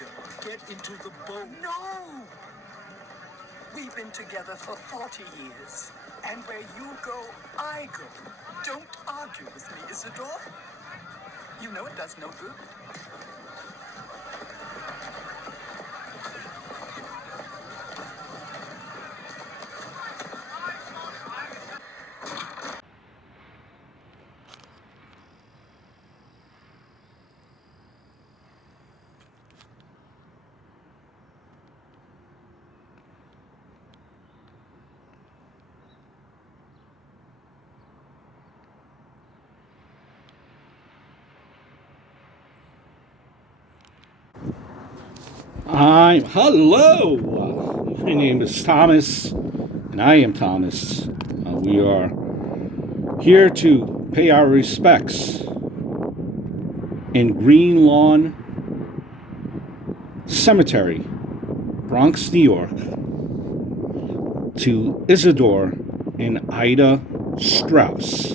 Isidor, get into the boat. No! We've been together for 40 years. And where you go, I go. Don't argue with me, Isidor. You know it does no good. Hello. My name is Thomas, and I am Thomas. We are here to pay our respects in Green Lawn Cemetery, Bronx, New York, to Isidor and Ida Strauss.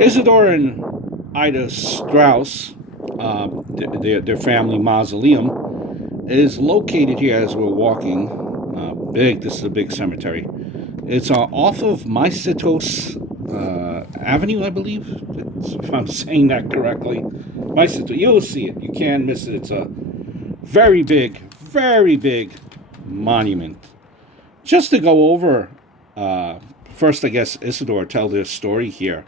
Isidor and Ida Strauss, their family mausoleum, is located here as we're walking. This is a big cemetery. It's off of Mycetos Avenue, I believe, if I'm saying that correctly. Mycetos, you'll see it. You can't miss it. It's a very big monument. Just to go over, first, I guess, Isidor tell their story here.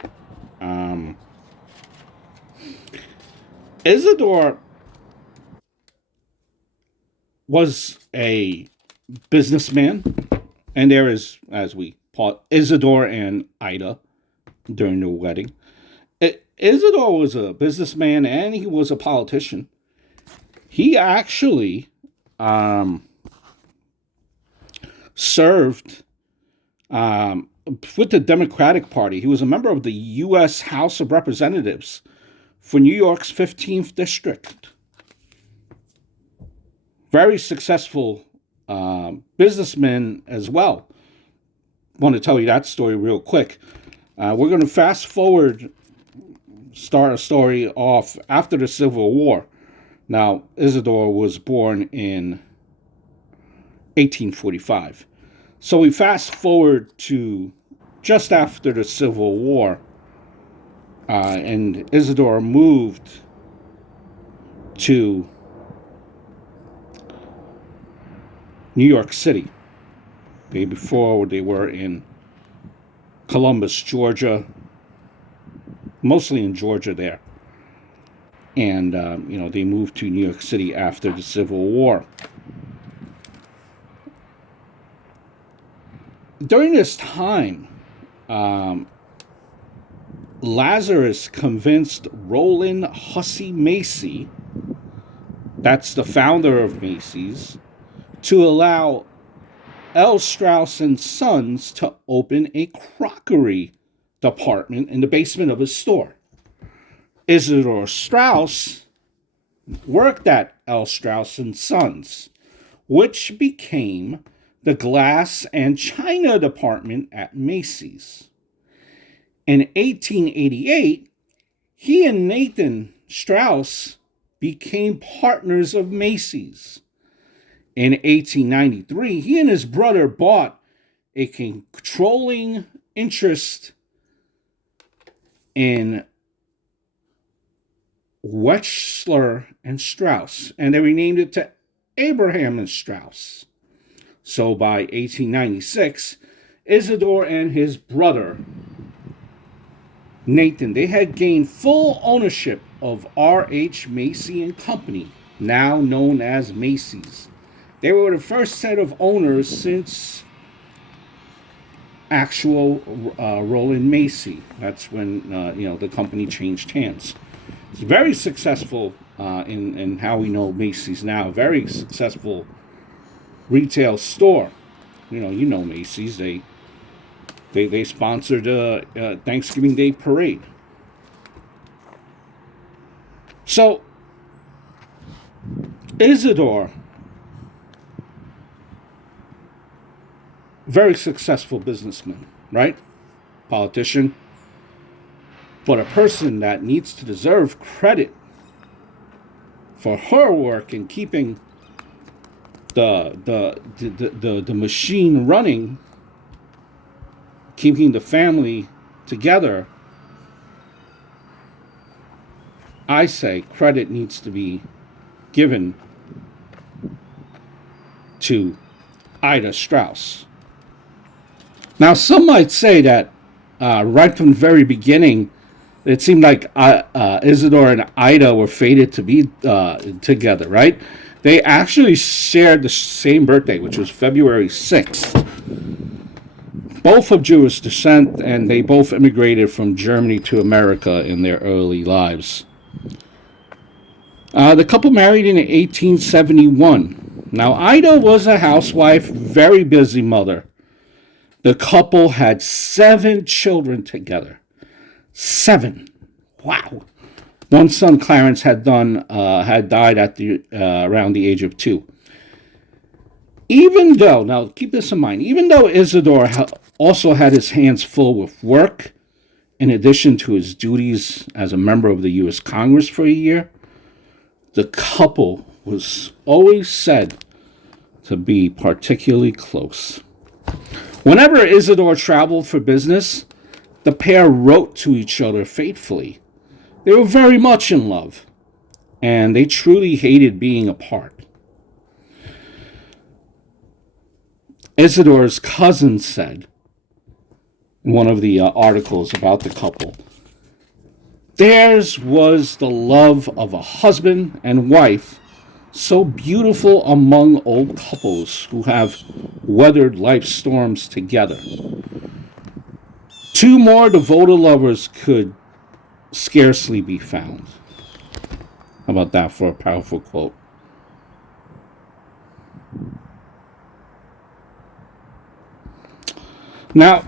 Isidor was a businessman, and there is, as we call Isidor and Ida during the wedding. Isidor was a businessman and he was a politician. He actually served with the Democratic Party. He was a member of the U.S. House of Representatives for New York's 15th District. Very successful businessman as well. Want to tell you that story real quick. We're going to fast forward, start a story off after the Civil War. Now, Isidor was born in 1845. So we fast forward to just after the Civil War, and Isidor moved to New York City. Before they were in Columbus, Georgia, mostly in Georgia there. And, they moved to New York City after the Civil War. During this time, Lazarus convinced Roland Hussey Macy, that's the founder of Macy's, to allow L. Strauss and Sons to open a crockery department in the basement of his store. Isidor Strauss worked at L. Strauss and Sons, which became the glass and china department at Macy's. In 1888, he and Nathan Strauss became partners of Macy's. In 1893, he and his brother bought a controlling interest in Wechsler and Strauss, and they renamed it to Abraham and Strauss. So by 1896, Isidor and his brother Nathan, they had gained full ownership of R.H. Macy and Company, now known as Macy's. They were the first set of owners since actual Roland Macy. That's when the company changed hands. It's very successful in how we know Macy's now. Very successful retail store. You know Macy's. They sponsored a Thanksgiving Day parade. So Isidor, very successful businessman, right? Politician. But a person that needs to deserve credit for her work in keeping the machine running, keeping the family together, I say credit needs to be given to Ida Strauss. Now, some might say that right from the very beginning, it seemed like Isidor and Ida were fated to be together, right? They actually shared the same birthday, which was February 6th. Both of Jewish descent, and they both immigrated from Germany to America in their early lives. The couple married in 1871. Now, Ida was a housewife, very busy mother. The couple had 7 children together. 7. Wow. One son, Clarence, had died at around the age of 2. Even though, now keep this in mind, even though Isidor also had his hands full with work, in addition to his duties as a member of the U.S. Congress for a year, the couple was always said to be particularly close. Whenever Isidor traveled for business, the pair wrote to each other faithfully. They were very much in love, and they truly hated being apart. Isidor's cousin said in one of the articles about the couple, "Theirs was the love of a husband and wife, so beautiful among old couples who have weathered life's storms together. 2 more devoted lovers could scarcely be found." How about that for a powerful quote? Now,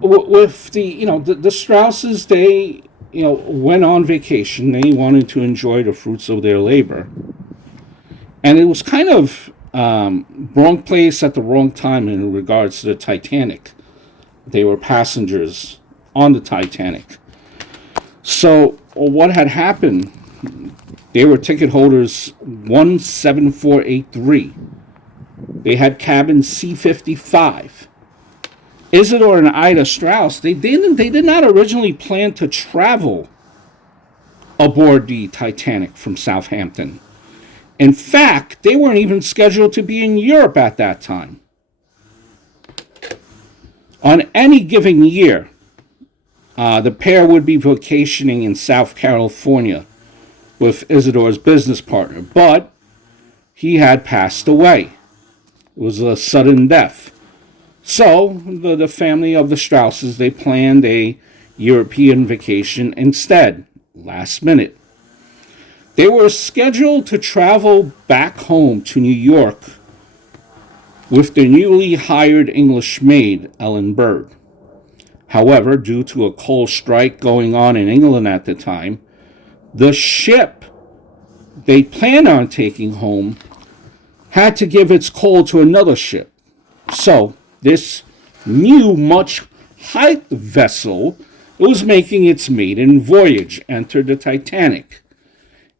with the Strausses, they went on vacation. They wanted to enjoy the fruits of their labor, and it was kind of wrong place at the wrong time in regards to the Titanic. They were passengers on the Titanic. So what had happened? They were ticket holders 17483. They had cabin C55. Isidor and Ida Strauss, they did not originally plan to travel aboard the Titanic from Southampton. In fact, they weren't even scheduled to be in Europe at that time. On any given year, the pair would be vacationing in South California with Isidor's business partner, but he had passed away. It was a sudden death. So the family of the Strausses, they planned a European vacation instead, last minute. They were scheduled to travel back home to New York with their newly hired English maid, Ellen Bird. However, due to a coal strike going on in England at the time, the ship they planned on taking home had to give its coal to another ship. So this new, much hyped vessel was making its maiden voyage, entered the Titanic.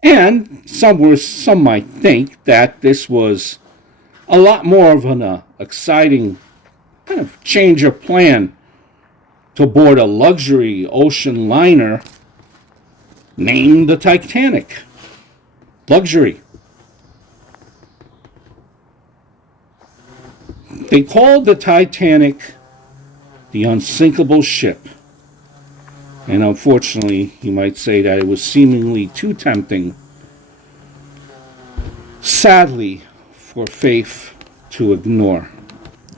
And some might think that this was a lot more of an exciting kind of change of plan to board a luxury ocean liner named the Titanic. Luxury. They called the Titanic the unsinkable ship. And unfortunately, you might say that it was seemingly too tempting, sadly, for faith to ignore.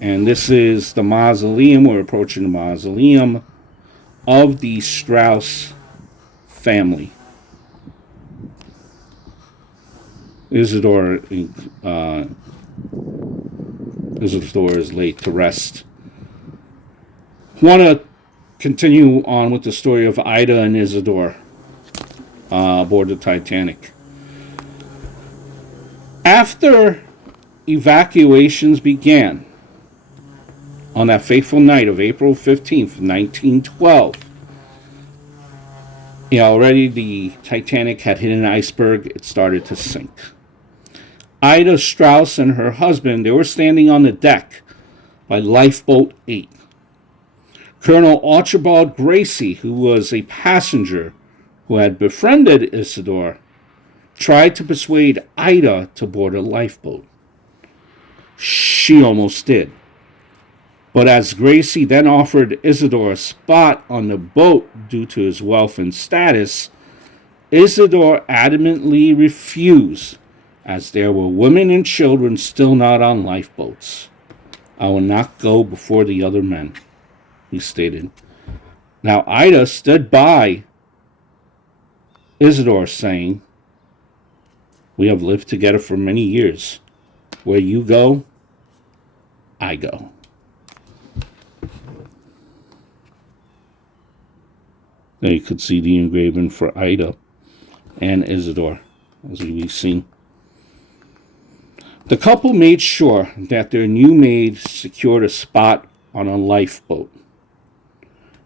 And this is the mausoleum. We're approaching the mausoleum of the Strauss family. Isidor is laid to rest. Want to continue on with the story of Ida and Isidor aboard the Titanic. After evacuations began on that fateful night of April 15th, 1912, Already the Titanic had hit an iceberg. It started to sink. Ida Strauss and her husband, they were standing on the deck by Lifeboat 8. Colonel Archibald Gracie, who was a passenger who had befriended Isidor, tried to persuade Ida to board a lifeboat. She almost did. But as Gracie then offered Isidor a spot on the boat due to his wealth and status, Isidor adamantly refused, as there were women and children still not on lifeboats. I will not go before the other men, he stated. Now Ida stood by Isidor, saying, we have lived together for many years. Where you go, I go. There you could see the engraving for Ida and Isidor, as we've seen. The couple made sure that their new maid secured a spot on a lifeboat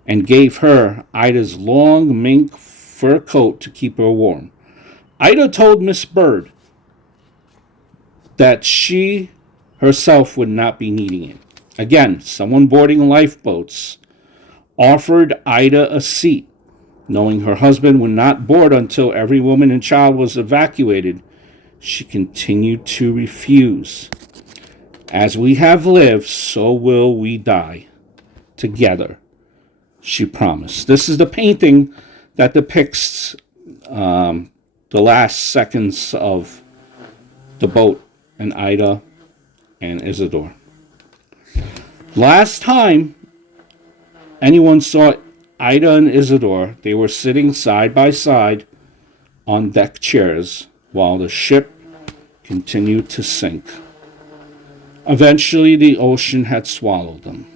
and gave her Ida's long mink fur coat to keep her warm. Ida told Miss Bird that she herself would not be needing it. Again, someone boarding lifeboats offered Ida a seat. Knowing her husband would not board until every woman and child was evacuated, she continued to refuse. As we have lived, so will we die. Together, she promised. This is the painting that depicts the last seconds of the boat and Ida and Isidor. Last time anyone saw Ida and Isidor, they were sitting side by side on deck chairs while the ship continued to sink. Eventually, the ocean had swallowed them.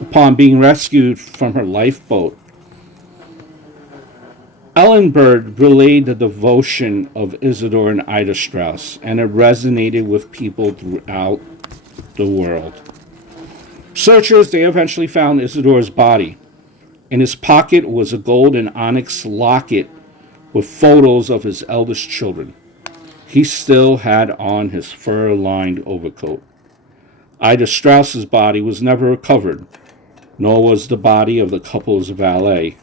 Upon being rescued from her lifeboat, Ellen Bird relayed the devotion of Isidor and Ida Strauss, and it resonated with people throughout the world. Searchers, they eventually found Isidor's body. In his pocket was a gold and onyx locket with photos of his eldest children. He still had on his fur-lined overcoat. Ida Strauss's body was never recovered, nor was the body of the couple's valet,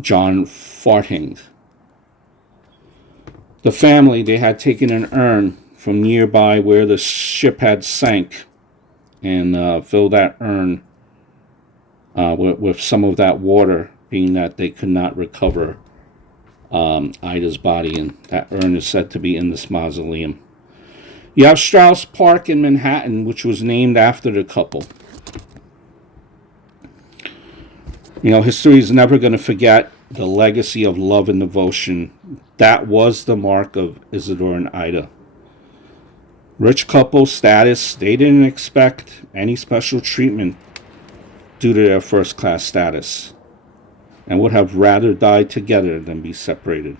John Farthing. The family, they had taken an urn from nearby where the ship had sank and filled that urn with some of that water, being that they could not recover Ida's body, and that urn is said to be in this mausoleum. You have Strauss Park in Manhattan, which was named after the couple. History is never going to forget the legacy of love and devotion. That was the mark of Isidor and Ida. Rich couple status, they didn't expect any special treatment due to their first-class status, and would have rather died together than be separated.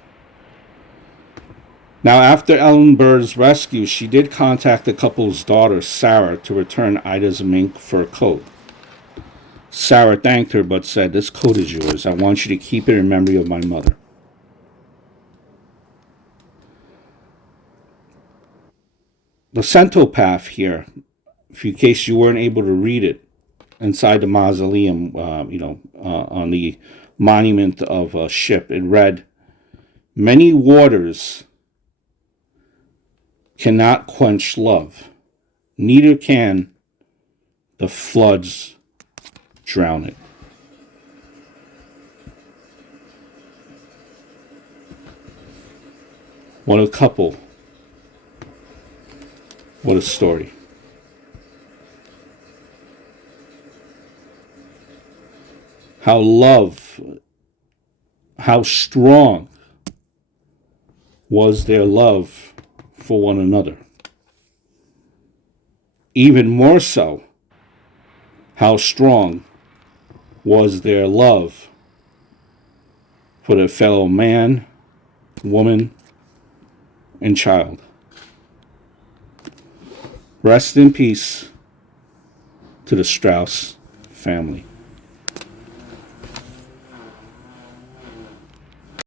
Now, after Ellen Bird's rescue, she did contact the couple's daughter, Sarah, to return Ida's mink fur coat. Sarah thanked her, but said, "This coat is yours. I want you to keep it in memory of my mother." The centopath here, in case you weren't able to read it, inside the mausoleum, on the monument of a ship, it read, "Many waters cannot quench love, neither can the floods drown it." What a couple. What a story. How strong was their love for one another. Even more so, how strong was their love for their fellow man, woman, and child. Rest in peace to the Strauss family.